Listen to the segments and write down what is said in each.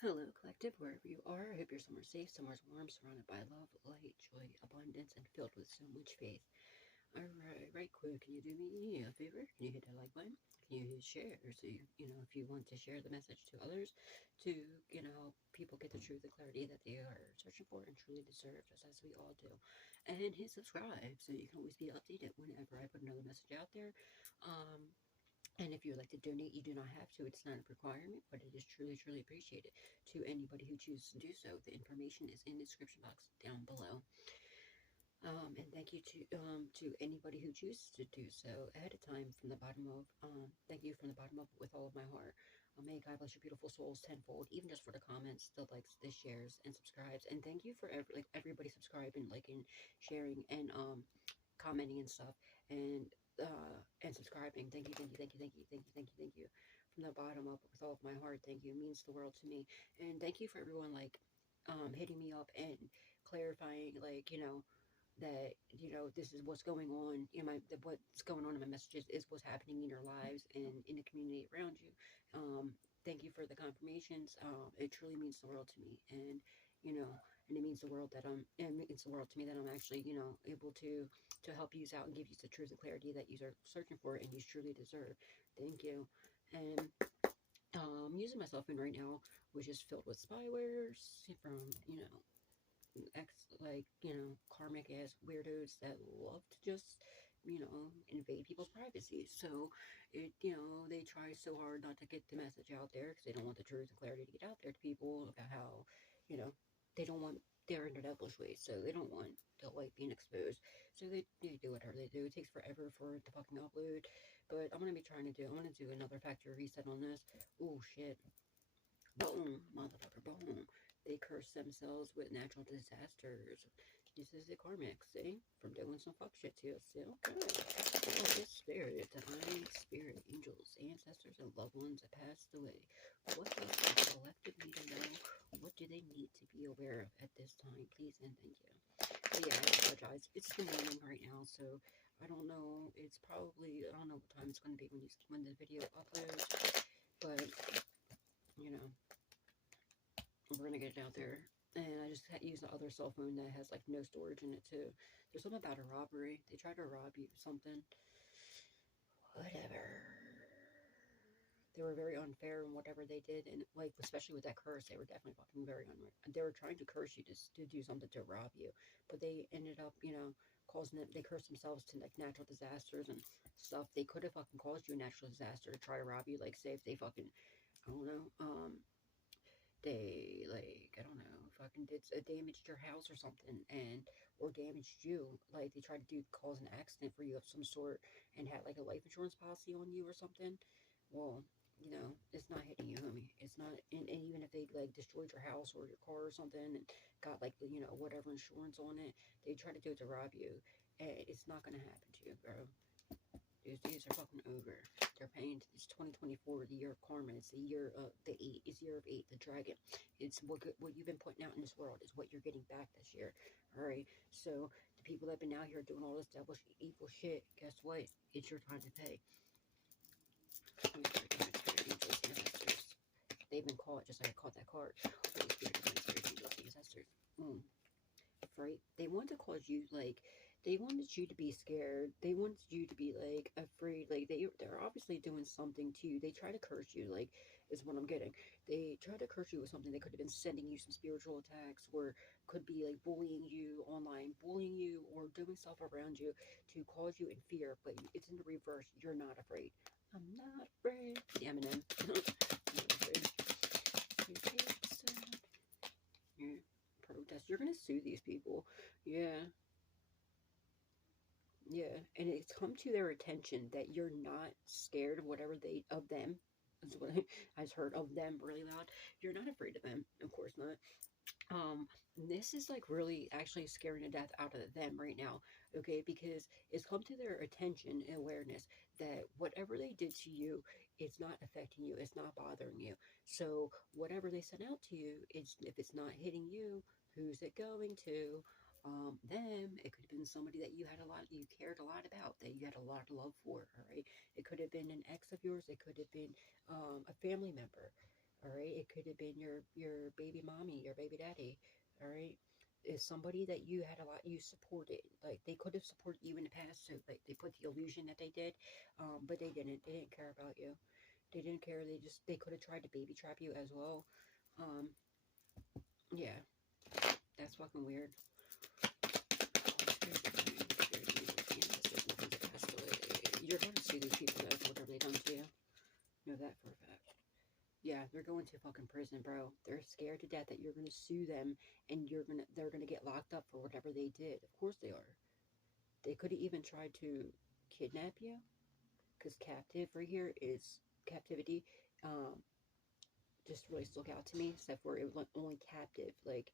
Hello, collective, wherever you are. I hope you're somewhere safe, somewhere warm, surrounded by love, light, joy, abundance, and filled with so much faith. Alright, right quick, can you do me a favor? Can you hit that like button? Can you hit share? So, if you want to share the message to others, to, help people get the truth and clarity that they are searching for and truly deserve, just as we all do. And hit subscribe so you can always be updated whenever I put another message out there. And if you would like to donate, you do not have to. It's not a requirement, but it is truly, truly appreciated to anybody who chooses to do so. The information is in the description box down below. And thank you to anybody who chooses to do so ahead of time from the bottom of, thank you from the bottom of with all of my heart. May God bless your beautiful souls tenfold, even just for the comments, the likes, the shares, and subscribes. And thank you for everybody subscribing, liking, sharing, and commenting and stuff, and subscribing. Thank you, thank you, thank you, thank you, thank you, thank you, thank you. From the bottom up with all of my heart, thank you. It means the world to me. And thank you for everyone hitting me up and clarifying, that this is what's going on in what's going on in my messages is what's happening in your lives and in the community around you. Thank you for the confirmations. It truly means the world to me. And and it means the world that it means the world to me that I'm actually able to help you out and give you the truth and clarity that you are searching for and you truly deserve. Thank you. And I'm using my cell phone right now, which is filled with spywares from karmic ass weirdos that love to just invade people's privacy. So they try so hard not to get the message out there because they don't want the truth and clarity to get out there to people about how you know they don't want their devilish ways, so they don't want the light being exposed. So they do whatever they do. It takes forever for it to fucking upload, but I'm gonna do another factory reset on this. Oh shit. Boom, motherfucker, boom. They curse themselves with natural disasters. This is the karmic, see? From doing some fuck shit to us. See? Okay. All this spirit, divine spirit, angels, ancestors, and loved ones that passed away. What does the collective need to know? What do they need to be aware of at this time? Please and thank you. But yeah, I apologize. It's the morning right now, so I don't know. I don't know what time it's going to be when the video uploads. But, we're gonna get it out there. And I just used the other cell phone that has like no storage in it too. There's something about a robbery. They tried to rob you something. Whatever. They were very unfair in whatever they did, and like especially with that curse, they were definitely fucking very unfair. They were trying to curse you to do something to rob you, but they ended up, causing it. They cursed themselves to like natural disasters and stuff. They could have fucking caused you a natural disaster to try to rob you. Like say if they fucking, I don't know, they I don't know, fucking damaged your house or something, and or damaged you, like they tried to cause an accident for you of some sort and had like a life insurance policy on you or something. Well, it's not hitting you, homie. It's not. And even if they like destroyed your house or your car or something and got like whatever insurance on it, they try to do it to rob you, and it's not gonna happen to you, bro. These days are fucking over. They're paying. It's 2024, the year of karma. It's the year of the 8. It's the year of 8, the dragon. It's what you've been putting out in this world is what you're getting back this year. All right. So the people that have been out here doing all this devilish, evil shit, guess what? It's your time to pay. They've been caught just like I caught that card. Holy Spirit, ancestors. Right? They want to cause you they wanted you to be scared. They wanted you to be like afraid. Like they're obviously doing something to you. They try to curse you, like is what I'm getting. They try to curse you with something. They could have been sending you some spiritual attacks, or could be like bullying you online, bullying you, or doing stuff around you to cause you in fear. But it's in the reverse. You're not afraid. I'm not afraid. The Eminem. Yeah. Protest. You're gonna sue these people. Yeah. Yeah, and it's come to their attention that you're not scared of whatever of them. That's what I just heard of them really loud. You're not afraid of them, of course not. This is like really actually scaring the death out of them right now, okay? Because it's come to their attention and awareness that whatever they did to you, it's not affecting you, it's not bothering you. So whatever they sent out to you, if it's not hitting you, who's it going to? Them. It could have been somebody that you cared a lot about, that you had a lot of love for. All right, it could have been an ex of yours. It could have been a family member. All right, it could have been your baby mommy, your baby daddy. All right, is somebody that you had a lot, you supported. Like they could have supported you in the past, so like they put the illusion that they did, but they didn't. They didn't care about you. They didn't care. They could have tried to baby trap you as well. Um, yeah, that's fucking weird. You're going to sue these people that whatever they done to you. Know that for a fact. Yeah, they're going to fucking prison, bro. They're scared to death that you're gonna sue them and they're gonna get locked up for whatever they did. Of course they are. They could have even tried to kidnap you, because captive right here is captivity. Um, just really stuck out to me, except for it was only captive. Like,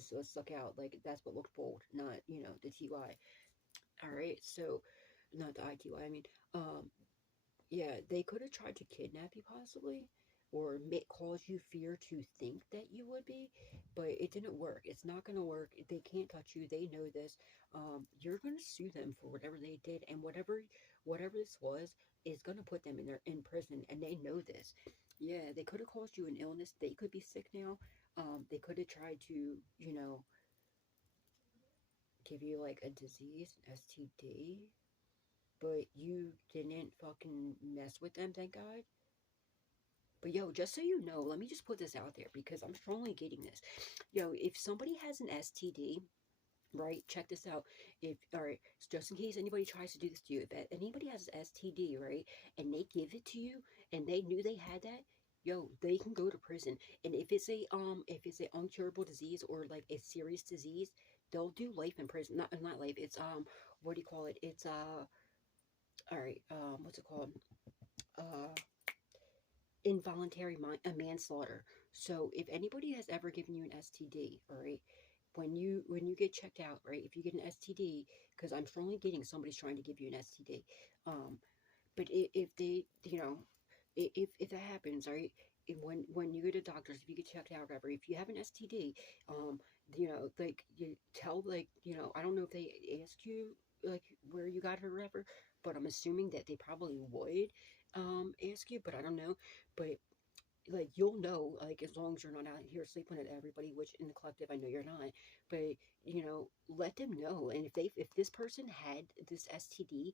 so it stuck out. Like that's what looked bold, not the TY. All right, so not the ITY. I mean, yeah, they could have tried to kidnap you possibly, or cause you fear to think that you would be, but it didn't work. It's not going to work. They can't touch you. They know this. You're going to sue them for whatever they did, and whatever this was is going to put them in prison, and they know this. Yeah, they could have caused you an illness. They could be sick now. They could have tried to, give you like a disease, STD, but you didn't fucking mess with them, thank God. But yo, just so you know, let me just put this out there because I'm strongly getting this. Yo, if somebody has an STD, right, check this out. If, all right, just in case anybody tries to do this to you, if anybody has an STD, right, and they give it to you and they knew they had that, yo, they can go to prison. And if it's a uncurable disease or like a serious disease, they'll do life in prison. Not life. It's what do you call it? It's all right, what's it called? Uh Involuntary manslaughter. So if anybody has ever given you an STD, all right, when you get checked out, right, if you get an STD, because I'm strongly getting somebody's trying to give you an STD, um, but if they, if that happens, right, when you go to doctors, if you get checked out, or whatever, if you have an STD, like you tell, like, I don't know if they ask you like where you got it or whatever, but I'm assuming that they probably would ask you, but I don't know. But like you'll know, like as long as you're not out here sleeping with everybody, which in the collective I know you're not, but let them know. And if this person had this STD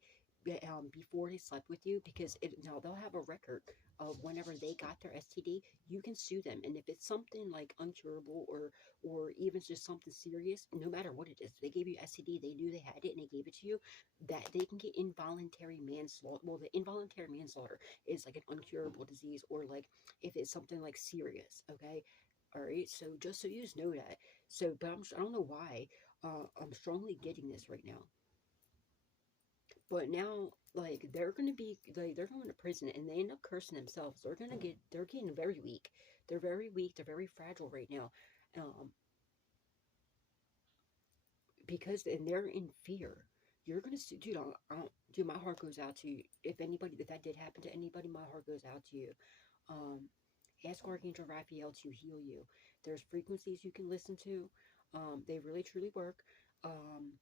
before they slept with you, because now they'll have a record of whenever they got their STD, you can sue them. And if it's something like uncurable or even just something serious, no matter what it is, they gave you STD, they knew they had it and they gave it to you, that they can get involuntary manslaughter. Well, the involuntary manslaughter is like an uncurable disease, or like if it's something like serious, okay? All right, so just so you just know that. So, but I don't know why. I'm strongly getting this right now. But now, like, they're going to prison and they end up cursing themselves. They're getting very weak. They're very weak. They're very fragile right now. Um, and they're in fear. You're gonna see, dude. Dude, my heart goes out to you. If that did happen to anybody, my heart goes out to you. Um, Ask Archangel Raphael to heal you. There's frequencies you can listen to. They really truly work. Um,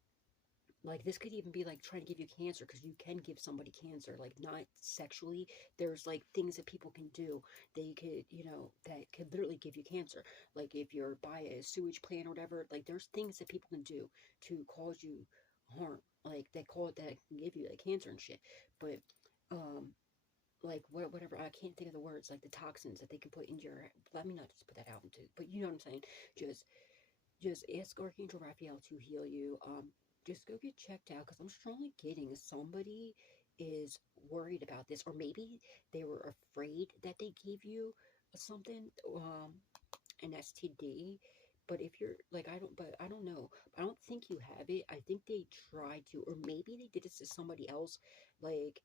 like this could even be like trying to give you cancer, because you can give somebody cancer, like not sexually. There's like things that people can do. They could, that could literally give you cancer. Like if you're by a sewage plant or whatever, like there's things that people can do to cause you harm. Like they call it that can give you like cancer and shit. But um like whatever, I can't think of the words, like the toxins that they can put in your, let me not just put that out into, but you know what I'm saying. Just ask Archangel Raphael to heal you. Just go get checked out, because I'm strongly getting somebody is worried about this, or maybe they were afraid that they gave you something, an STD. But if you're like, I don't know. I don't think you have it. I think they tried to, or maybe they did this to somebody else, like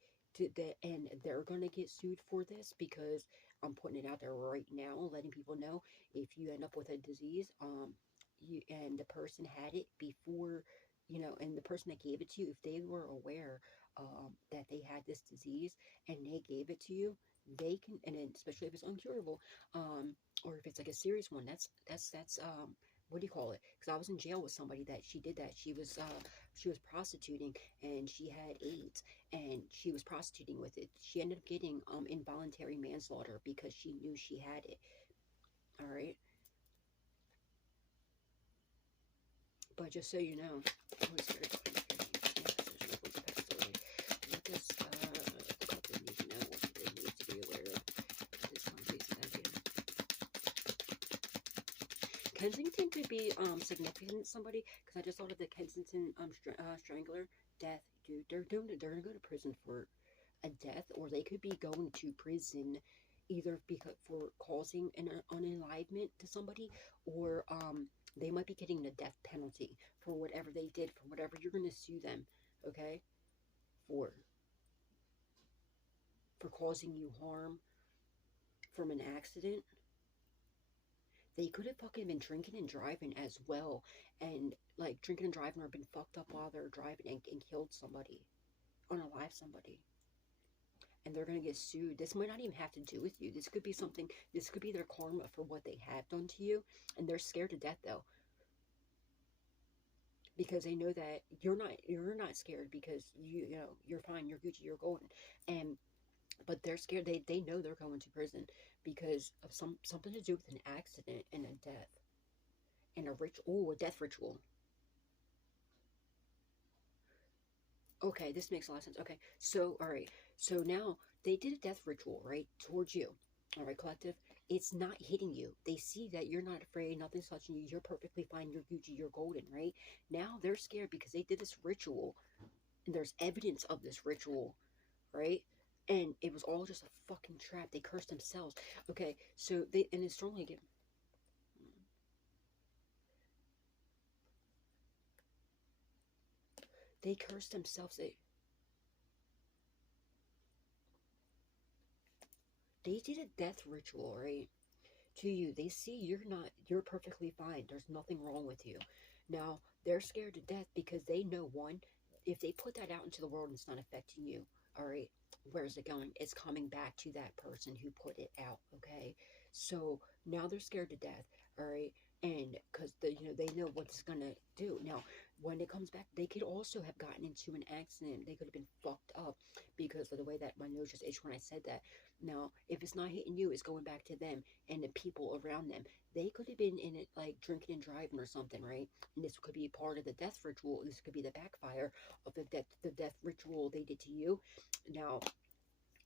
and they're gonna get sued for this, because I'm putting it out there right now, letting people know if you end up with a disease, and the person had it before, and the person that gave it to you, if they were aware that they had this disease and they gave it to you, they can, and then especially if it's uncurable, or if it's like a serious one, that's what do you call it? Because I was in jail with somebody that she did that. She was prostituting, and she had AIDS, and she was prostituting with it. She ended up getting involuntary manslaughter because she knew she had it. All right. But just so you know, Holy Spirit, what does the couple need to know? What do they need to be aware of? This one, please, thank you. Kensington could be significant to somebody, because I just thought of the Kensington strangler death. Dude, they're gonna go to prison for a death, or they could be going to prison either because for causing an unalivement to somebody, or they might be getting the death penalty for whatever they did, for whatever you're going to sue them, okay, for causing you harm from an accident. They could have fucking been drinking and driving as well, and like drinking and driving, or been fucked up while they're driving and killed somebody, unalive somebody, and they're going to get sued. This might not even have to do with you. This could be something, this could be their karma for what they have done to you, and they're scared to death though, because they know that you're not scared, because you know you're fine, you're Gucci, you're golden, and but they're scared. They know they're going to prison because of something to do with an accident and a death and a ritual, a death ritual. Okay, this makes a lot of sense. Okay, so all right, so now they did a death ritual, right, towards you. All right, collective. It's not hitting you. They see that you're not afraid, nothing's touching you. You're perfectly fine. You're Gucci. You're golden, right? Now they're scared because they did this ritual, and there's evidence of this ritual, right? And it was all just a fucking trap. They cursed themselves. Okay, so and it's strongly given. They cursed themselves. They did a death ritual, right? To you. They see you're perfectly fine. There's nothing wrong with you. Now, they're scared to death because they know, one, if they put that out into the world and it's not affecting you, all right, where's it going? It's coming back to that person who put it out, okay? So now they're scared to death, all right? And because they know what it's gonna do. Now, when it comes back, they could also have gotten into an accident. They could have been fucked up because of the way that my nose just itched when I said that. Now, if it's not hitting you, it's going back to them and the people around them. They could have been in it like drinking and driving or something, right? And this could be part of the death ritual. This could be the backfire of the death ritual they did to you. Now,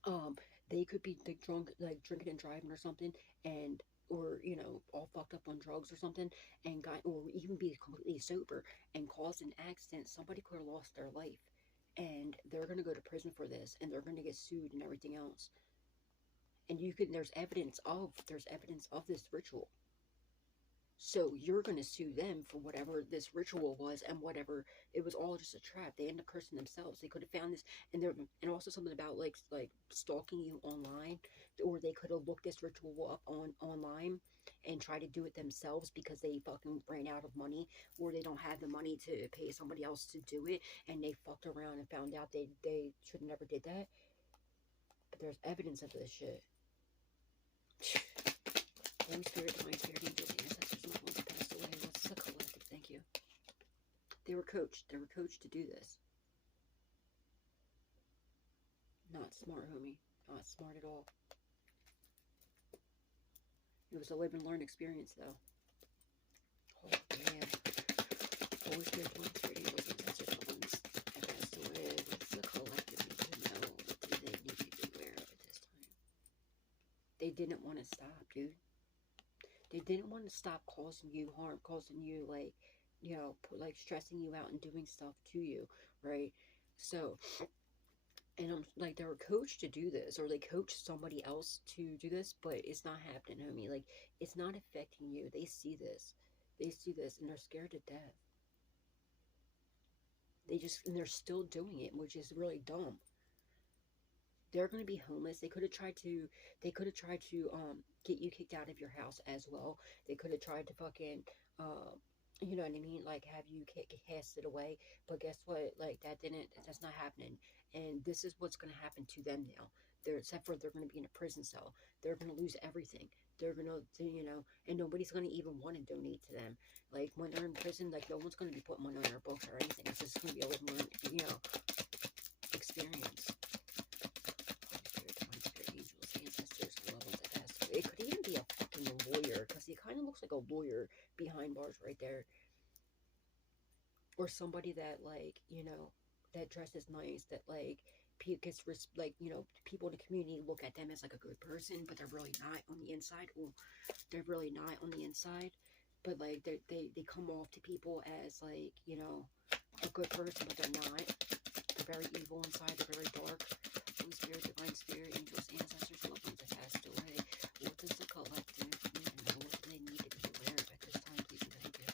um, they could be like drunk, like drinking and driving or something, and or all fucked up on drugs or something, and or even be completely sober and cause an accident. Somebody could have lost their life, and they're gonna go to prison for this, and they're gonna get sued and everything else. And there's evidence of this ritual. So you're going to sue them for whatever this ritual was, and whatever it was, all just a trap. They end up cursing themselves. They could have found this, and also something about like stalking you online, or they could have looked this ritual up online and try to do it themselves because they fucking ran out of money, or they don't have the money to pay somebody else to do it, and they fucked around and found out they should have never did that. But there's evidence of this shit. Holy Spirit, Divine Spirit, angels, ancestors, loved ones passed away. What's the collective? Thank you. They were coached. They were coached to do this. Not smart, homie. Not smart at all. It was a live and learn experience, though. Oh, man. Holy Spirit, Divine Spirit, angels, ancestors, loved ones that passed away. What's the collective need to know? What do they need to be aware of at this time? They didn't want to stop, dude. They didn't want to stop causing you harm, causing you like stressing you out and doing stuff to you, right? So, and I'm like, they were coached to do this, or they coached somebody else to do this, but it's not happening, homie. Like, it's not affecting you. They see this, and they're scared to death. And they're still doing it, which is really dumb. They're going to be homeless. They could have tried to get you kicked out of your house as well. They could have tried to fucking you know what I mean, like have you casted away. But guess what, like that's not happening. And this is what's going to happen to them now. Except for they're going to be in a prison cell. They're going to lose everything. they're gonna, and nobody's gonna even want to donate to them. Like when they're in prison, like no one's gonna be putting money on their book or anything. It's just gonna be a little more, experience. Angels, ancestors, loved ones that passed away. It could even be a fucking lawyer, because he kind of looks like a lawyer behind bars right there, or somebody that like that dresses nice, that like gets like people in the community look at them as like a good person, but they're really not on the inside. Or they're really not on the inside, but like they come off to people as like a good person, but they're not. They're very evil inside. They're very dark. Holy Spirit, Divine Spirit, angels, ancestors, loved ones that passed away. What does the collective need to know? What do they need to be aware of at this time, please and thank you?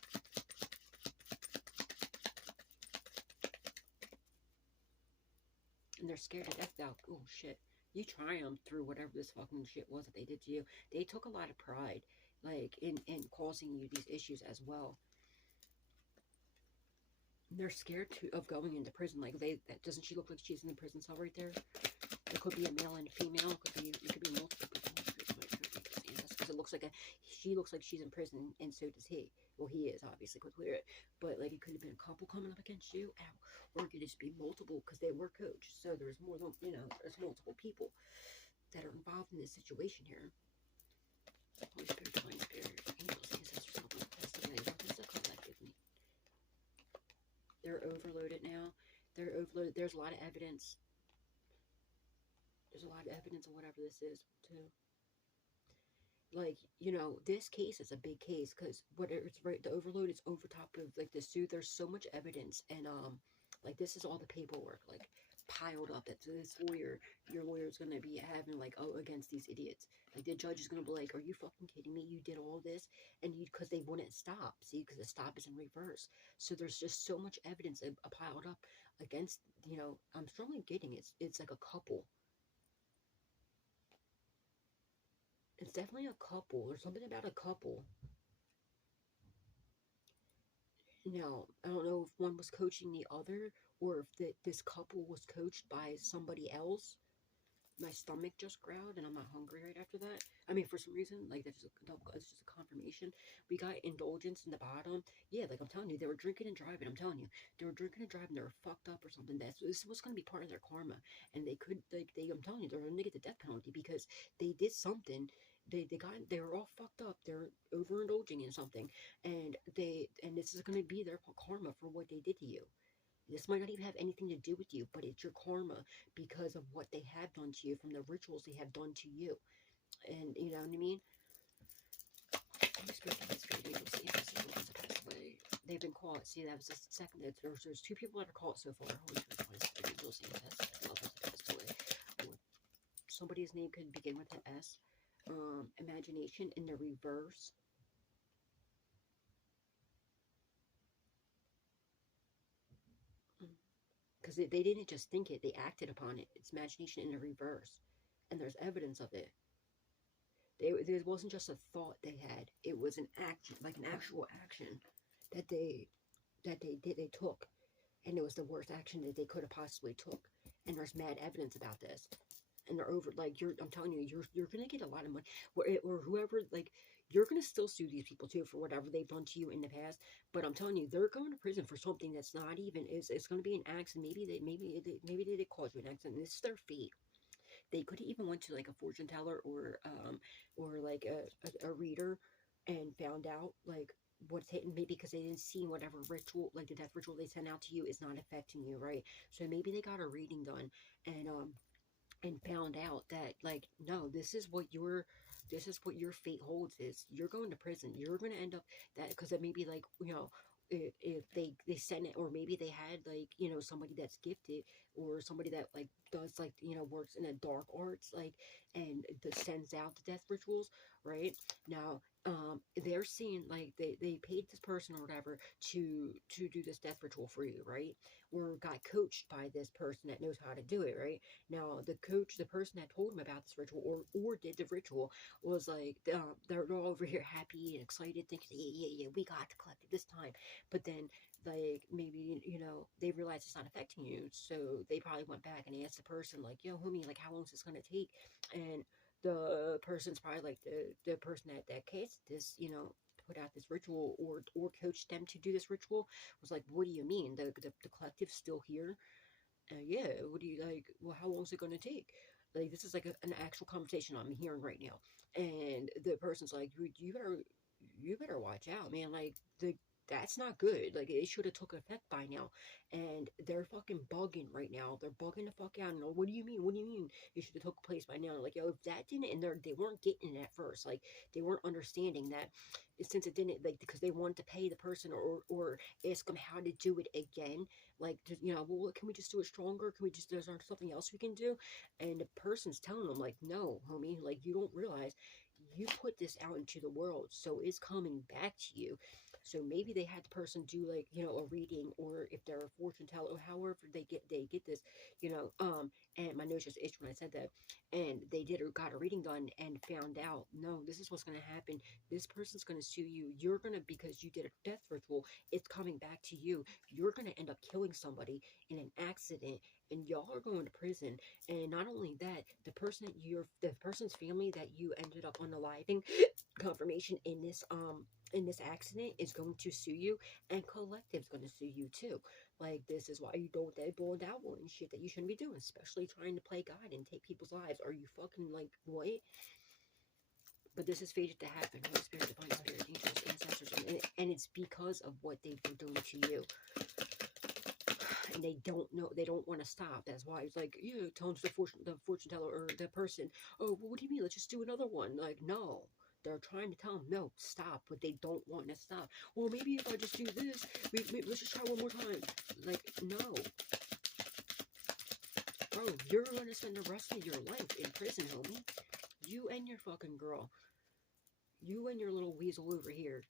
And they're scared to death now. Oh shit. You triumphed through whatever this fucking shit was that they did to you. They took a lot of pride, like, in causing you these issues as well. And they're scared of going into prison. Like, doesn't she look like she's in the prison cell right there? It could be a male and a female. It could be multiple people. Because it looks like she looks like she's in prison, and so does he. Well, he is obviously quick clear it, but like it could have been a couple coming up against you, or it could just be multiple because they were coached. So there's more than there's multiple people that are involved in this situation here. Holy Spirit, Divine Spirit, angels, ancestors, loved ones, passed away. What does the collective need? They're overloaded now. They're overloaded. There's a lot of evidence. There's a lot of evidence of whatever this is too. Like, this case is a big case because it's right, the overload is over top of like the suit. There's so much evidence, and like this is all the paperwork like piled up that this your lawyer's gonna be having like, oh, against these idiots. Like the judge is gonna be like, are you fucking kidding me? You did all this, and because they wouldn't stop, see, because the stop is in reverse. So there's just so much evidence piled up against, I'm strongly getting it's like a couple. It's definitely a couple. There's something about a couple. Now, I don't know if one was coaching the other, or if this couple was coached by somebody else. My stomach just growled, and I'm not hungry right after that. I mean, for some reason, like, it's just a confirmation. We got indulgence in the bottom. Yeah, like, I'm telling you, they were drinking and driving. I'm telling you, they were drinking and driving. They were fucked up or something. This was going to be part of their karma. And they could, like, I'm telling you, they're going to get the death penalty because they did something. They were all fucked up. They're overindulging in something, and this is going to be their karma for what they did to you. This might not even have anything to do with you, but it's your karma because of what they have done to you, from the rituals they have done to you. And you know what I mean? They've been caught. See, that was the second. There's two people that are caught so far. Somebody's name could begin with an S. Imagination in the reverse. Because they didn't just think it, they acted upon it. It's imagination in the reverse. And there's evidence of it. There wasn't just a thought they had. It was an action, like an actual action that they took. And it was the worst action that they could have possibly took. And there's mad evidence about this. And they're over, like, I'm telling you, you're going to get a lot of money. Or whoever, like, you're going to still sue these people, too, for whatever they've done to you in the past. But I'm telling you, they're going to prison for something that's not even, it's going to be an accident. Maybe they did cause you an accident. This is their fate. They could have even went to, like, a fortune teller or like, a reader and found out, like, what's hitting, maybe because they didn't see whatever ritual, like, the death ritual they sent out to you is not affecting you, right? So maybe they got a reading done, and found out that, like, no, this is what your fate holds. Is you're going to prison. You're going to end up that, because it may be like, if they send it, or maybe they had, like, somebody that's gifted, or somebody that, like, does, like, works in a dark arts, like, and sends out the death rituals, right? Now, they're seeing, like, they paid this person or whatever to do this death ritual for you, right? Or got coached by this person that knows how to do it, right? Now, the person that told him about this ritual, or did the ritual, was like, they're all over here happy and excited, thinking, yeah, we got to collect it this time. But then, like, maybe, they realize it's not affecting you, so they probably went back and asked the person, like, yo, homie, like, how long is this going to take? And the person's probably like the person that case this, put out this ritual or coached them to do this ritual was like, what do you mean? The collective's still here? Yeah, what do you like? Well, how long is it going to take? Like, this is like an actual conversation I'm hearing right now, and the person's like, you better watch out, man. Like, that's not good. Like, it should have took effect by now, and they're fucking bugging right now. They're bugging the fuck out. And what do you mean? What do you mean? It should have took place by now. Like, yo, if that didn't, and they weren't getting it at first. Like, they weren't understanding that since it didn't, like, because they wanted to pay the person or ask them how to do it again. Like, well, can we just do it stronger? Can we just, there's something else we can do? And the person's telling them, like, no, homie, like, you don't realize you put this out into the world, so it's coming back to you. So maybe they had the person do, like, a reading, or if they're a fortune teller, or however they get this, and my nose just itched when I said that. And they did or got a reading done and found out, no, this is what's going to happen. This person's going to sue you. You're going to, because you did a death ritual, it's coming back to you. You're going to end up killing somebody in an accident, and y'all are going to prison. And not only that, the person's family that you ended up unaliving, confirmation in this accident, is going to sue you, and collective's going to sue you too. Like, this is why you don't dabble and dabble and shit that you shouldn't be doing, especially trying to play God and take people's lives. Are you fucking, like, what? But this is fated to happen. Holy Spirit, Divine Spirit, angels, ancestors, and it's because of what they've been doing to you. And they don't know, they don't want to stop. That's why it's like, yeah, tell the fortune teller or the person, oh, well, what do you mean? Let's just do another one. Like, no. They're trying to tell them, no, stop, but they don't want to stop. Well, maybe if I just do this, let's just try one more time. Like, no. Bro, you're going to spend the rest of your life in prison, homie. You and your fucking girl. You and your little weasel over here.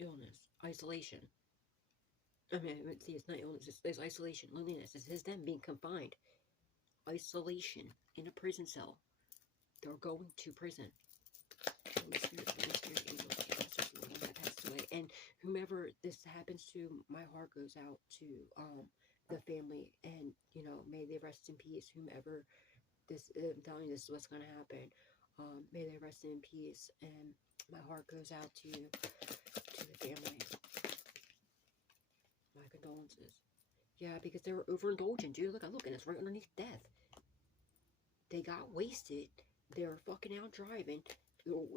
Illness. Isolation. I mean, see, it's not illness. It's isolation. Loneliness. It's them being confined. Isolation in a prison cell. They're going to prison. Holy Spirit, angels, that passed away. And whomever this happens to, my heart goes out to the family, and may they rest in peace. Whomever this, I'm telling you, this is what's going to happen. May they rest in peace, and my heart goes out to the family. My condolences. Yeah, because they were overindulgent, dude. Look, and it's right underneath death. They got wasted. They were fucking out driving.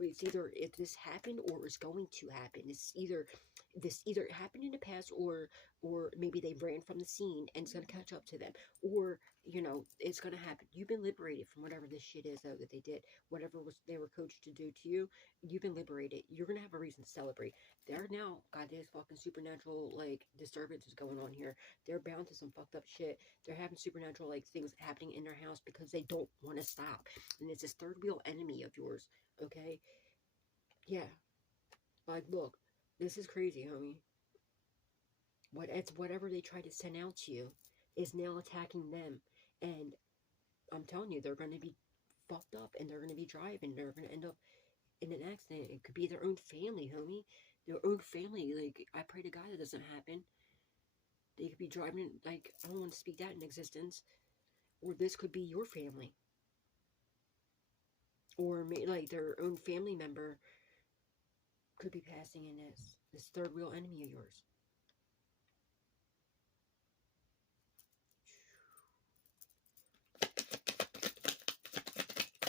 It's either if this happened or it's going to happen. It's either this either happened in the past, or maybe they ran from the scene and it's gonna catch up to them, or it's gonna happen. You've been liberated from whatever this shit is though that they did, whatever was they were coached to do to you. You've been liberated. You're gonna have a reason to celebrate. They're now got this fucking supernatural like disturbances going on here. They're bound to some fucked up shit. They're having supernatural like things happening in their house because they don't want to stop. And it's this third wheel enemy of yours. Okay? Yeah. Like, look, this is crazy, homie. Whatever they tried to send out to you is now attacking them. And I'm telling you, they're going to be fucked up, and they're going to be driving. They're going to end up in an accident. It could be their own family, homie. Their own family. Like, I pray to God that doesn't happen. They could be driving, like, I don't want to speak that in existence. Or this could be your family. Or, like, their own family member could be passing in this third wheel enemy of yours.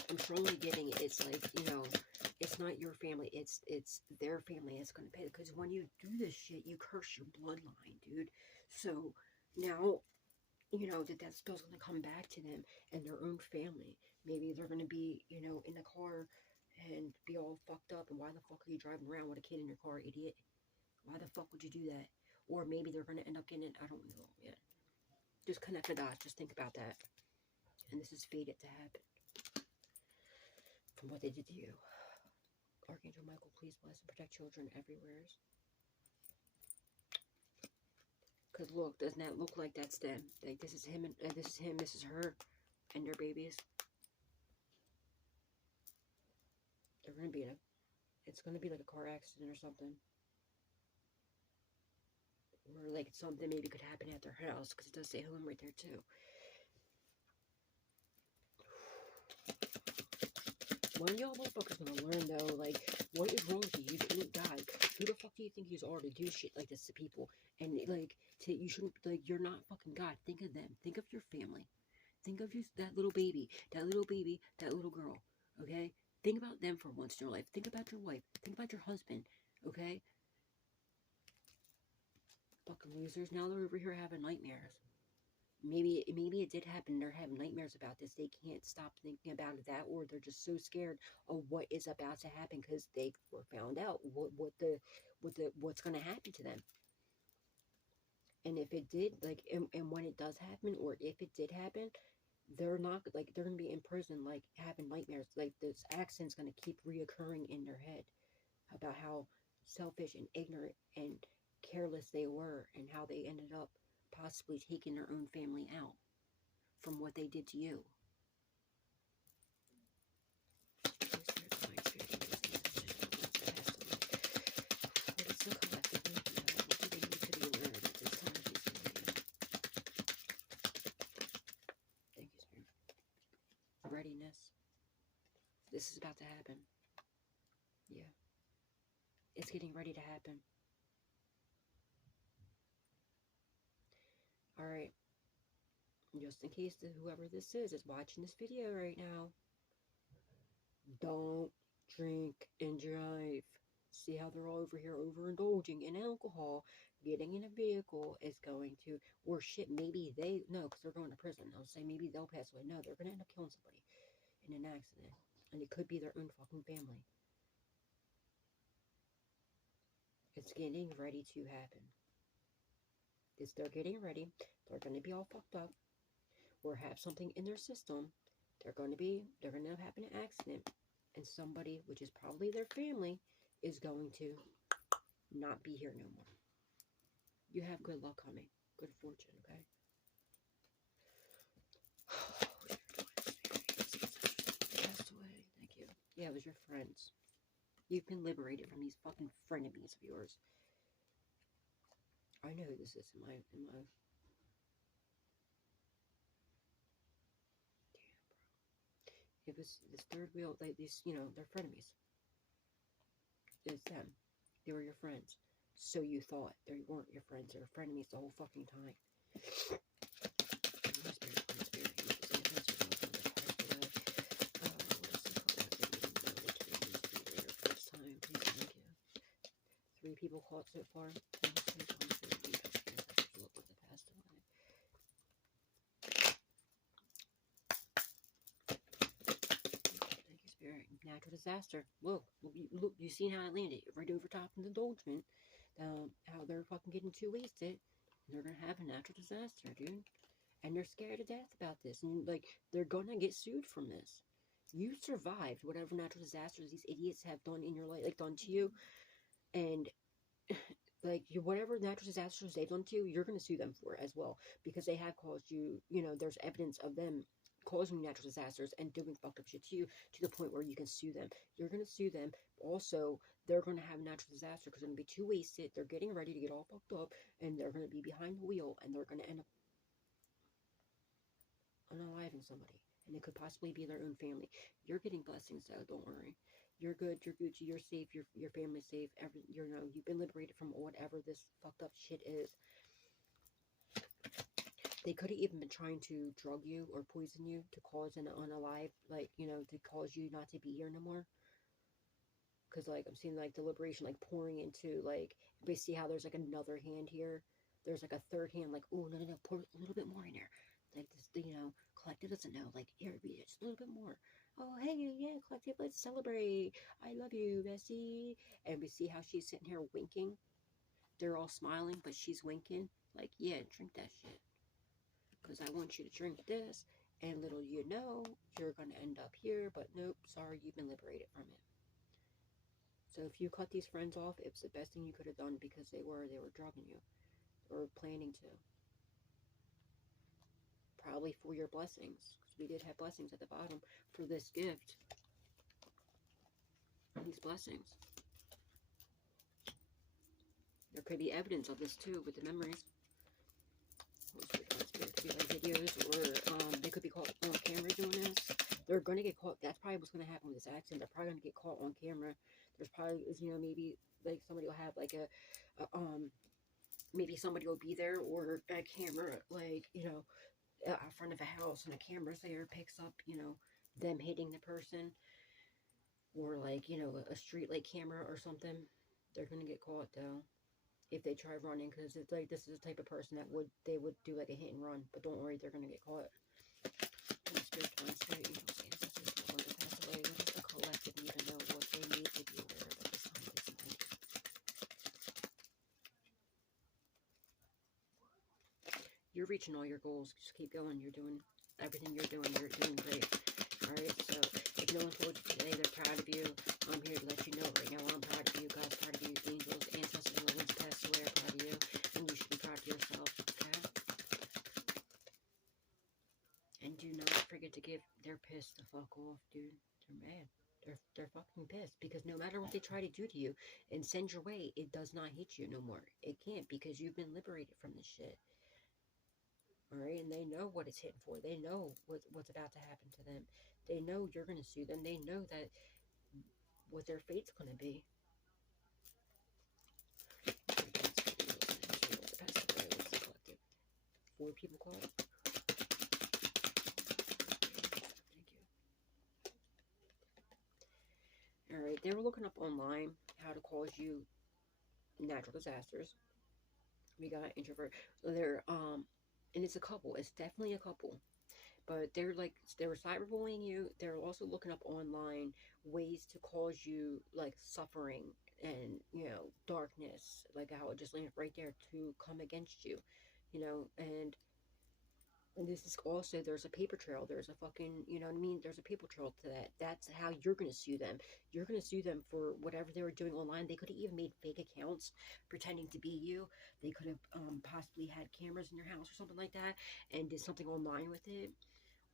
I'm strongly getting it. It's like, it's not your family. It's their family that's going to pay. Because when you do this shit, you curse your bloodline, dude. So now, that spell's going to come back to them and their own family. Maybe they're going to be, in the car and be all fucked up. And why the fuck are you driving around with a kid in your car, idiot? Why the fuck would you do that? Or maybe they're going to end up getting it. I don't know yet. Just connect the dots. Just think about that. And this is fated to happen from what they did to you. Archangel Michael, please bless and protect children everywhere. Because look, doesn't that look like that's them? Like, this is him, and this is him, this is her, and their babies. They're going to be in it's going to be like a car accident or something. Or like something maybe could happen at their house, because it does say home right there too. When y'all motherfuckers gonna learn, though, like, what is wrong with you? You ain't God. Who the fuck do you think you are to do shit like this to people? And, like, you shouldn't, like, you're not fucking God. Think of them. Think of your family. Think of you, that little baby, that little girl, okay? Think about them for once in your life. Think about your wife. Think about your husband, okay? Fucking losers. Now they're over here having nightmares. Maybe it did happen. They're having nightmares about this. They can't stop thinking about it, that, or they're just so scared of what is about to happen because they were found out what's going to happen to them. And if it did, like, and when it does happen, or if it did happen, they're not, like, they're going to be in prison, like, having nightmares. Like, this accident's going to keep reoccurring in their head about how selfish and ignorant and careless they were and how they ended up possibly taking their own family out from what they did to you. Readiness. This is about to happen. Yeah. It's getting ready to happen. Alright. Just in case whoever this is watching this video right now, don't drink and drive. See how they're all over here overindulging in alcohol, getting in a vehicle is going to, or shit, maybe they, no, because they're going to prison. They'll say maybe they'll pass away. No, they're going to end up killing somebody in an accident. And it could be their own fucking family. It's getting ready to happen. They're getting ready. They're going to be all fucked up. Or have something in their system. They're going to happen an accident. And somebody, which is probably their family, is going to not be here no more. You have good luck coming. Good fortune, okay? Passed away. Thank you. Yeah, it was your friends. You've been liberated from these fucking frenemies of yours. I know who this is in my Damn, bro. It was this third wheel, like these, you know, they're frenemies. It's them. They were your friends. So you thought. They weren't your friends. They were frenemies the whole fucking time. Three people caught so far. Natural disaster. Whoa, look, you seen how I landed right over top of the indulgement. How they're fucking getting too wasted. And they're gonna have a natural disaster, dude. And they're scared to death about this. And, like, they're gonna get sued from this. You survived whatever natural disasters these idiots have done in your life, like, done to you. And, like, whatever natural disasters they've done to you, you're gonna sue them for it as well. Because they have caused you, you know, there's evidence of them causing natural disasters and doing fucked up shit to you to the point where you can sue them. You're going to sue them. Also, they're going to have a natural disaster because they're going to be too wasted. They're getting ready to get all fucked up and they're going to be behind the wheel and they're going to end up unaliving somebody. And it could possibly be their own family. You're getting blessings though, don't worry. You're good, you're Gucci, you're safe, your family's safe. You know, you've been liberated from whatever this fucked up shit is. They could have even been trying to drug you or poison you to cause an unalive, like, you know, to cause you not to be here no more. Because, like, I'm seeing, like, the liberation, like, pouring into, like, we see how there's, like, another hand here. There's, like, a third hand, like, oh, no, pour a little bit more in there. Like, this, you know, collective doesn't know, like, here, be just a little bit more. Oh, hey, yeah, collective, let's celebrate. I love you, Bessie. And we see how she's sitting here winking. They're all smiling, but she's winking. Like, yeah, drink that shit. Because I want you to drink this, and little you know, you're going to end up here, but nope, sorry, you've been liberated from it. So if you cut these friends off, it's the best thing you could have done because they were drugging you, or planning to. Probably for your blessings, because we did have blessings at the bottom for this gift. These blessings. There could be evidence of this too with the memories. It could be like videos, or they could be caught on camera doing this. They're going to get caught. That's probably what's going to happen with this accident. They're probably going to get caught on camera. There's probably, you know, maybe like somebody will have like a maybe somebody will be there, or a camera, like, you know, out front of a house, and a camera's there, picks up, you know, them hitting the person, or like, you know, a street light camera or something. They're gonna get caught though if they try running, because it's like, this is the type of person that would do like a hit and run. But don't worry, they're gonna get caught. Spirit ones, spirit angels, ancestors, the ones that pass away. What does the collective need to know? What they need to be aware of at this time of this night? You're reaching all your goals. Just keep going. You're doing everything you're doing. You're doing great. Alright, so if no one told you today they're proud of you, I'm here to let you know right now I'm proud of you. God's proud of you. Angels, ancestors, and the ones passed away are proud of you. And you should be proud of yourself. Okay? And do not forget to give their pissed the fuck off, dude. They're mad. They're fucking pissed, because no matter what they try to do to you and send your way, it does not hit you no more. It can't, because you've been liberated from this shit. Alright, and they know what it's hitting for. They know what's about to happen to them. They know you're going to sue them. They know that what their fate's going to be. Four people caught. Thank you. Alright, they were looking up online how to cause you natural disasters. We got introvert. They're and it's a couple. It's definitely a couple. But they were cyberbullying you. They're also looking up online ways to cause you like suffering and, you know, darkness, like how it just landed right there, to come against you, you know. And this is also, there's a paper trail. There's a fucking, you know what I mean? There's a paper trail to that. That's how you're going to sue them. You're going to sue them for whatever they were doing online. They could have even made fake accounts pretending to be you. They could have possibly had cameras in your house or something like that, and did something online with it.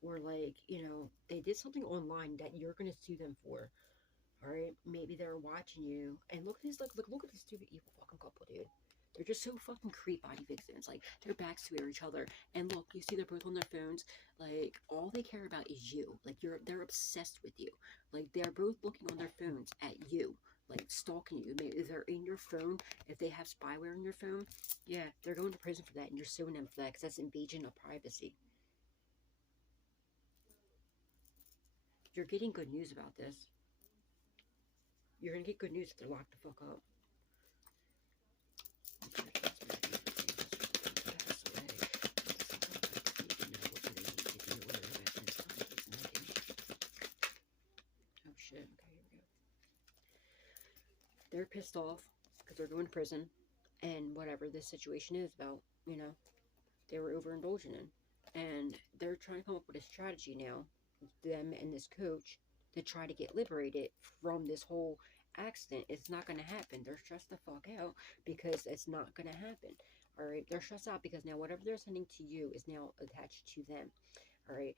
Or like, you know, they did something online that you're going to sue them for. All right, maybe they're watching you, and look at this, look at this stupid evil fucking couple, dude. They're just so fucking creep body vixens. Like, their backs to each other, and look, you see they're both on their phones. Like, all they care about is you. Like, they're obsessed with you. Like, they're both looking on their phones at you, like stalking you. Maybe if they're in your phone, if they have spyware in your phone, yeah, they're going to prison for that, and you're suing them for that, because that's invasion of privacy. You're getting good news about this. You're going to get good news if they're locked the fuck up. Oh shit, okay, here we go. They're pissed off because they're going to prison, and whatever this situation is about, you know, they were overindulging in. And they're trying to come up with a strategy now, them and this coach, to try to get liberated from this whole accident. It's not going to happen. They're stressed the fuck out because it's not going to happen. All right, they're stressed out because now whatever they're sending to you is now attached to them. All right,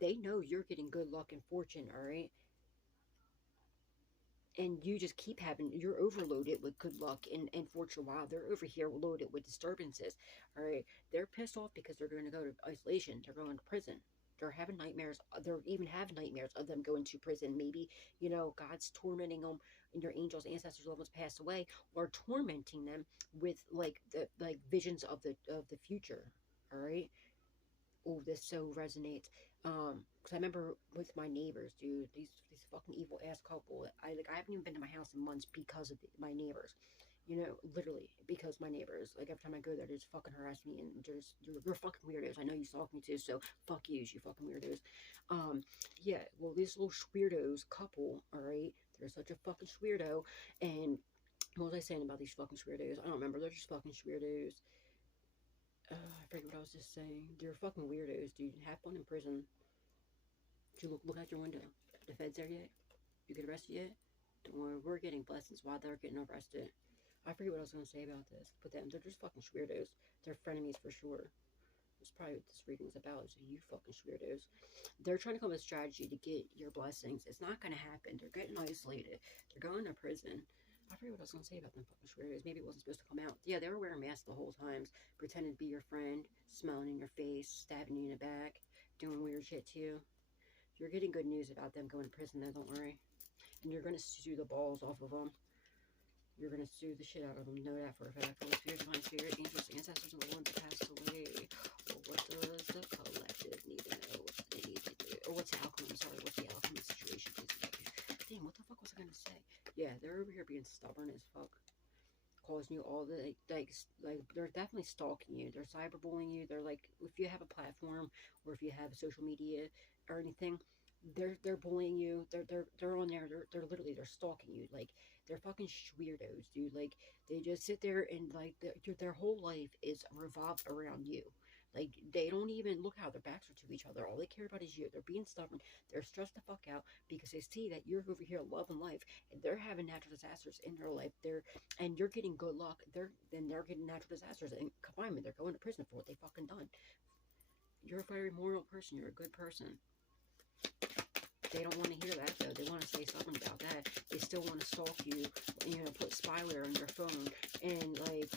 they know you're getting good luck and fortune. All right, and you just keep having, you're overloaded with good luck and fortune, while they're over here loaded with disturbances. All right, they're pissed off because they're going to go to isolation. They're going to prison. They're having nightmares. They're even having nightmares of them going to prison. Maybe, you know, God's tormenting them, and your angels, ancestors, loved ones passed away, or tormenting them with like the visions of the future. All right. Oh, this so resonates. Cause I remember with my neighbors, dude, these fucking evil ass couple. I haven't even been to my house in months because of my neighbors. You know, literally because my neighbors. Like, every time I go there, they just fucking harass me, and you're fucking weirdos. I know you stalk me too, so fuck you fucking weirdos. Yeah. Well, this little weirdos couple. All right, they're such a fucking weirdo. And what was I saying about these fucking weirdos? I don't remember. They're just fucking weirdos. I forget what I was just saying. They're fucking weirdos, dude. Have fun in prison. Did you look out your window? The feds there yet? You get arrested yet? Don't worry, we're getting blessings while they're getting arrested. I forget what I was going to say about this, but they're just fucking weirdos. They're frenemies for sure. That's probably what this reading's about, is you fucking weirdos. They're trying to come up with a strategy to get your blessings. It's not going to happen. They're getting isolated. They're going to prison. I forget what I was going to say about them fucking weirdos. Maybe it wasn't supposed to come out. Yeah, they were wearing masks the whole time, pretending to be your friend, smiling in your face, stabbing you in the back, doing weird shit to you. You're getting good news about them going to prison, though, don't worry. And you're going to sue the balls off of them. You're going to sue the shit out of them. Know that for a fact. Holy Spirit, Divine Spirit, angels, ancestors, and the ones that passed away. Well, what does the collective need to know? What they need to do? Or what's the outcome? I'm sorry, what's the outcome of the situation? Damn, what the fuck was I going to say? Yeah, they're over here being stubborn as fuck. Causing you all the, like, they're definitely stalking you. They're cyberbullying you. They're like, if you have a platform or if you have social media or anything, they're bullying you. They're on there. They're literally they're stalking you. Like they're fucking weirdos, dude. Like they just sit there and like their whole life is revolved around you. Like they don't even look how their backs are to each other. All they care about is you. They're being stubborn. They're stressed the fuck out because they see that you're over here loving life and they're having natural disasters in their life. And you're getting good luck. They're getting natural disasters and confinement. They're going to prison for what they fucking done. You're a very moral person. You're a good person. They don't want to hear that, though. They want to say something about that. They still want to stalk you, put spyware on your phone and, like,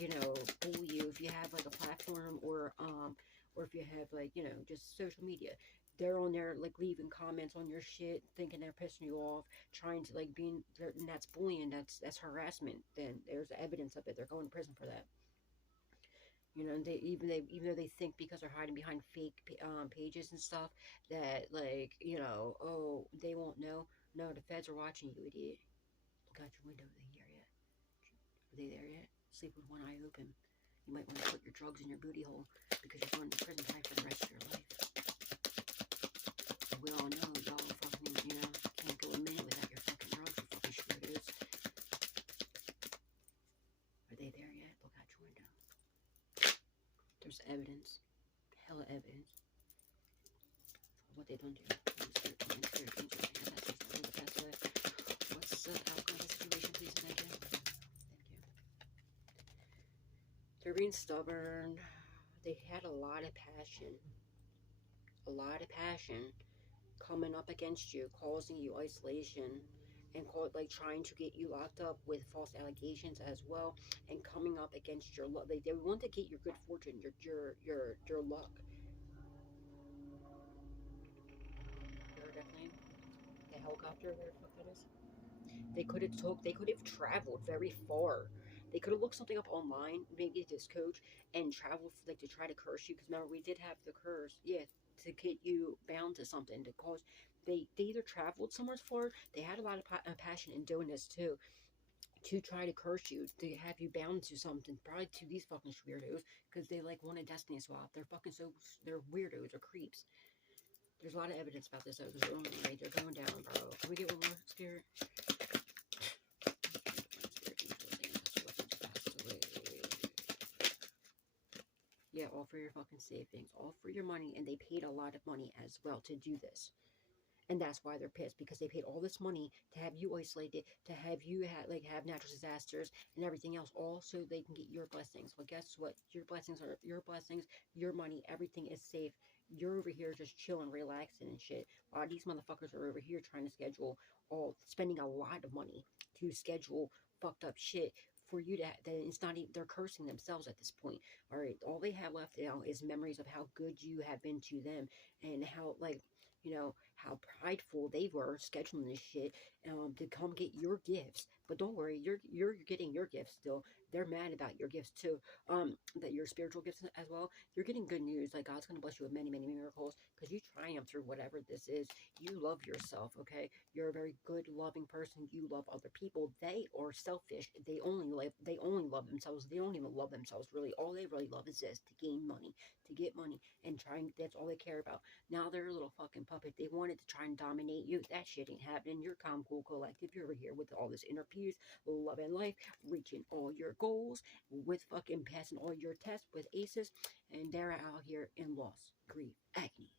bully you if you have, like, a platform or if you have, like, just social media. They're on there, like, leaving comments on your shit, thinking they're pissing you off, trying to, like, and that's bullying, that's harassment. Then there's evidence of it. They're going to prison for that. And even though they think because they're hiding behind fake pages and stuff that like oh they won't know. No, the feds are watching you, idiot. Look out your window. Are they here yet? Are they there yet? Sleep with one eye open. You might want to put your drugs in your booty hole because you're going to prison time for the rest of your life. And we all know y'all fucking can't go a minute without your fucking drugs, you fucking shredders. Are they there yet? Look out your window. There's evidence, hella evidence of what they done to you. What's the outcome of the situation, please? Thank you. They're being stubborn. They had a lot of passion. Coming up against you, causing you isolation, and trying to get you locked up with false allegations as well, and coming up against your luck. They want to get your good fortune, your luck. Definitely the helicopter. Where the fuck that is? They could have traveled very far. They could have looked something up online, maybe this coach, and traveled to try to curse you. Because remember, we did have the curse, yeah, to get you bound to something. To cause they either traveled somewhere far. They had a lot of passion in doing this too, to try to curse you, to have you bound to something, probably to these fucking weirdos, because they want a destiny swap. They're they're weirdos or creeps. There's a lot of evidence about this. They're going down, bro. Can we get one more spirit? Yeah, all for your fucking savings, all for your money, and they paid a lot of money as well to do this. And that's why they're pissed, because they paid all this money to have you isolated, to have you have natural disasters and everything else, all so they can get your blessings. Well, guess what? Your blessings, your money, everything is safe. You're over here just chilling, relaxing and shit. While these motherfuckers are over here trying to spending a lot of money to schedule fucked up shit for you that it's not even, they're cursing themselves at this point. All right, all they have left now is memories of how good you have been to them and how how prideful they were scheduling this shit to come get your gifts. But don't worry, you're getting your gifts still. They're mad about your gifts too. That your spiritual gifts as well. You're getting good news. Like God's gonna bless you with many, many miracles because you triumph through whatever this is. You love yourself, okay? You're a very good, loving person. You love other people. They are selfish. They only love themselves. They don't even love themselves really. All they really love is this: to gain money, to get money, and that's all they care about. Now they're a little fucking puppet. They wanted to try and dominate you. That shit ain't happening. You're calm, cool, collective. You're over here with all this inner peace, love and life, reaching all your goals, with fucking passing all your tests with aces, and they're out here in loss, grief, agony.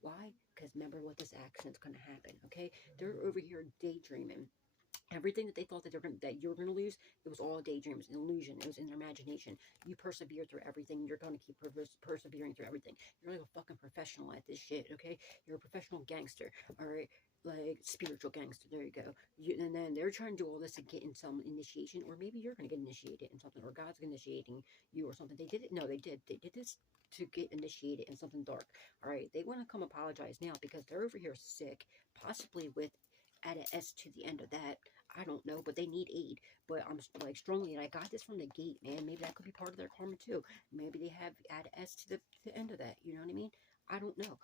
Why? Because remember what this accident's gonna happen, okay? They're over here daydreaming. Everything that they thought that you were gonna lose, it was all a daydream. It was an illusion. It was in their imagination. You persevered through everything. You're gonna keep persevering through everything. You're like a fucking professional at this shit, okay? You're a professional gangster, all right? like spiritual gangster. There you go. And then they're trying to do all this to get in some initiation, or maybe you're going to get initiated in something, or God's initiating you or something. They did it. No, they did. They did this to get initiated in something dark. All right. They want to come apologize now because they're over here sick, possibly with add an S to the end of that. I don't know, but they need aid. But I'm like strongly, and I got this from the gate, man. Maybe that could be part of their karma too. Maybe they have add S to the end of that. You know what I mean? I don't know.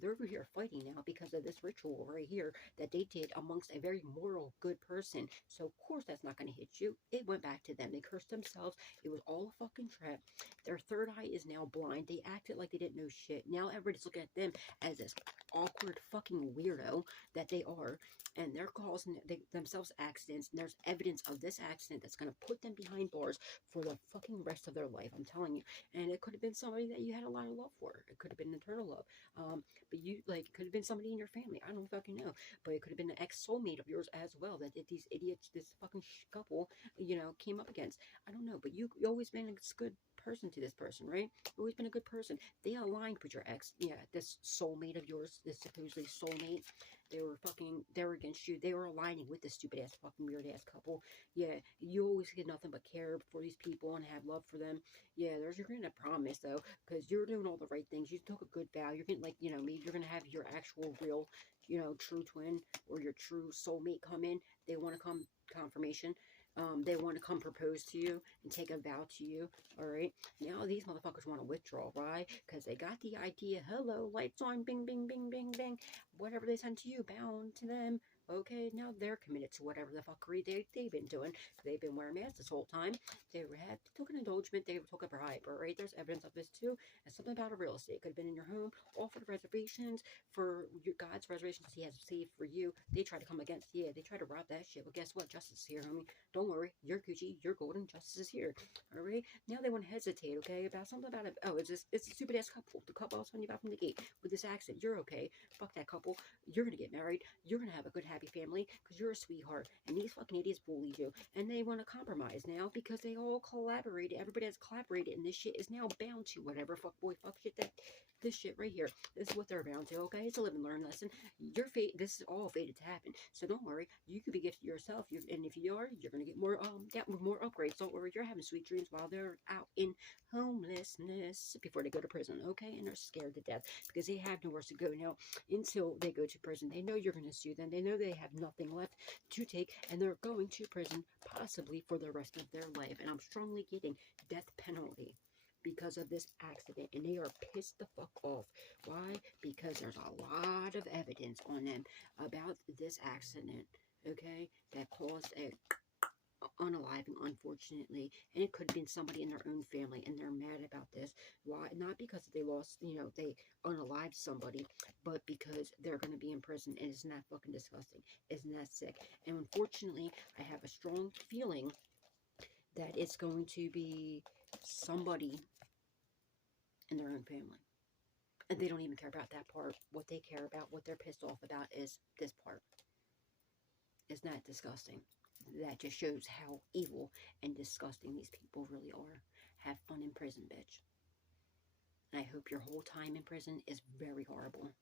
They're over here fighting now because of this ritual right here that they did amongst a very moral, good person. So of course that's not going to hit you. It went back to them. They cursed themselves. It was all a fucking trap. Their third eye is now blind. They acted like they didn't know shit. Now everybody's looking at them as this awkward fucking weirdo that they are, and they're causing themselves accidents, and there's evidence of this accident that's going to put them behind bars for the fucking rest of their life. I'm telling you. And it could have been somebody that you had a lot of love for. It could have been eternal love. But you, like, it could have been somebody in your family. I don't fucking know. But it could have been an ex-soulmate of yours as well that these idiots, this fucking couple, you know, came up against. I don't know. But you always been a good person to this person, right? Always been a good person. They aligned with your ex. Yeah, this soulmate of yours, this supposedly soulmate. They were against you. They were aligning with this stupid ass, fucking weird ass couple. Yeah, you always get nothing but care for these people and have love for them. Yeah, you're gonna promise though, because you're doing all the right things. You took a good vow. You're getting, like, you know, maybe you're gonna have your actual real, you know, true twin or your true soulmate come in. They want to come confirmation. They want to come propose to you and take a vow to you. All right. Now these motherfuckers want to withdraw, right? Because they got the idea. Hello, lights on, bing, bing, bing, bing, bing. Whatever they send to you, bound to them. Okay, now they're committed to whatever the fuckery they've been doing. They've been wearing masks this whole time. They took an indulgence. They took a bribe, all right? There's evidence of this too. And something about a real estate. Could have been in your home, offered reservations for your God's reservations he has saved for you. They try to come against, yeah, they try to rob that shit. But guess what? Justice is here, homie. Don't worry. You're Gucci. You're golden. Justice is here. All right? Now they want to hesitate, okay? About something about it. Oh, it's a stupid ass couple. The couple I was telling you about from the gate with this accent. You're okay. Fuck that couple. You're going to get married. You're going to have a good, happy family because you're a sweetheart. And these fucking idiots bullied you. And they want to compromise now because they all collaborated. Everybody has collaborated. And this shit is now bound to whatever fuck boy, fuck shit that this shit right here. This is what they're bound to, okay? It's a live and learn lesson. Your fate, this is all fated to happen. So don't worry. You could be gifted yourself. And if you are, you're going to get more upgrades. Don't worry. You're having sweet dreams while they're out in homelessness before they go to prison, okay? And they're scared to death because they have nowhere to go now until they go to prison. They know you're going to sue them. They know they have nothing left to take, and they're going to prison possibly for the rest of their life. And I'm strongly getting death penalty because of this accident, and they are pissed the fuck off. Why? Because there's a lot of evidence on them about this accident, okay, that caused a unaliving, unfortunately, and it could have been somebody in their own family, and they're mad about this. Why? Not because they lost, you know, they unalived somebody, but because they're going to be in prison, and isn't that fucking disgusting? Isn't that sick? And unfortunately, I have a strong feeling that it's going to be somebody in their own family. And they don't even care about that part. What they care about, what they're pissed off about is this part. Isn't that disgusting? That just shows how evil and disgusting these people really are. Have fun in prison, bitch. And I hope your whole time in prison is very horrible.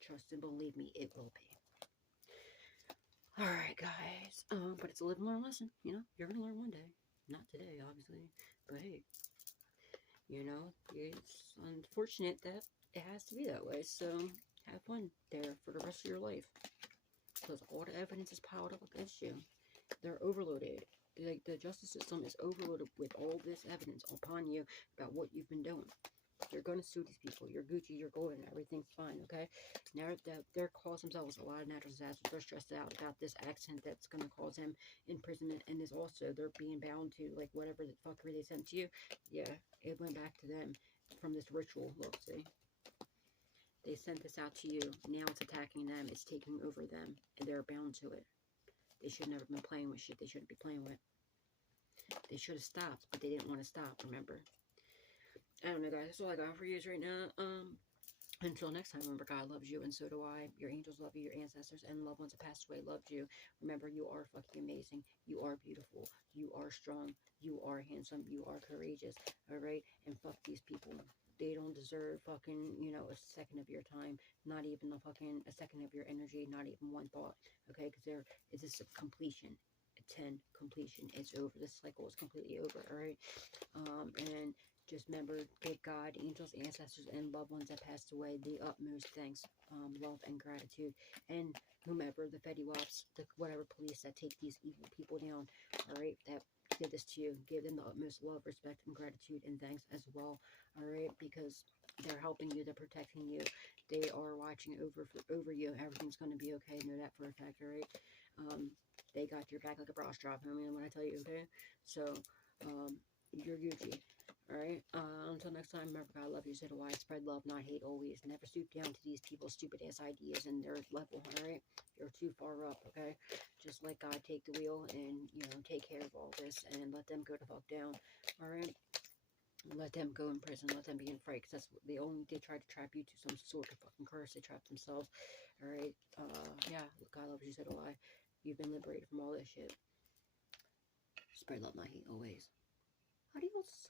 Trust and believe me, it will be. Alright, guys. But it's a live and learn lesson. You know, you're going to learn one day. Not today, obviously. But hey, you know, it's unfortunate that it has to be that way. So have fun there for the rest of your life. Because all the evidence is piled up against you. They're overloaded. Like, the justice system is overloaded with all this evidence upon you about what you've been doing. You're going to sue these people. You're Gucci, you're golden, everything's fine, okay? Now that they're causing themselves a lot of natural disasters, they're stressed out about this accident that's going to cause them imprisonment, and this also, they're being bound to, like, whatever the fuckery they sent to you. Yeah, it went back to them from this ritual. Look, see? They sent this out to you. Now it's attacking them. It's taking over them, and they're bound to it. They should never have been playing with shit they shouldn't be playing with. They should have stopped, but they didn't want to stop, remember? I don't know, guys. That's all I got for you right now. Until next time, remember, God loves you, and so do I. Your angels love you, your ancestors and loved ones that passed away loved you. Remember, you are fucking amazing. You are beautiful. You are strong. You are handsome. You are courageous. All right? And fuck these people. They don't deserve fucking, you know, a second of your time, not even a second of your energy, not even one thought, okay? Because is this a completion, a 10 completion. It's over. This cycle is completely over, all right? And just remember, give God, angels, ancestors, and loved ones that passed away the utmost thanks, love, and gratitude. And whomever, the Fetty Wops, the whatever police that take these evil people down, all right, that did this to you, give them the utmost love, respect, and gratitude, and thanks as well, all right, because they're helping you, they're protecting you, they are watching over you. Everything's going to be okay. Know that for a fact, all right? They got your back like a bra strap, I mean, when I tell you, okay? So, you're Gucci. Alright, until next time, remember, God love you, so do I. Spread love, not hate, always. Never stoop down to these people's stupid-ass ideas and their level, alright? You're too far up, okay? Just let God take the wheel and, you know, take care of all this and let them go the fuck down, alright? Let them go in prison, let them be in fright, because that's what they tried to trap you to some sort of fucking curse. They trapped themselves, alright? Yeah, God loves you, so do I. You've been liberated from all this shit. Spread love, not hate, always. Adios.